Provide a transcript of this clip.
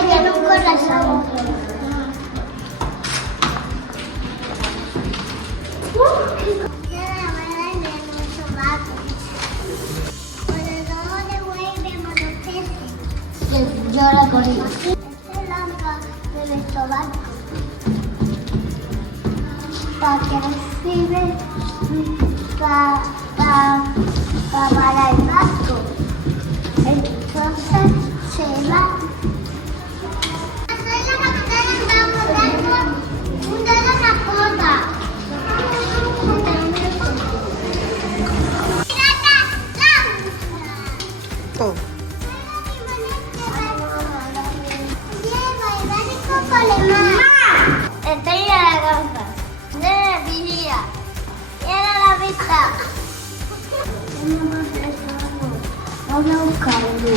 tiene un corazón. Yo la corrí. Esta es la del estomaco. Para que sirve para el vasco. Entonces se va. Soy la capitana, vamos dando un dedo en la cola. Oh. Estoy en la granja. De la vigía. Era la vista. Vamos a buscarlo.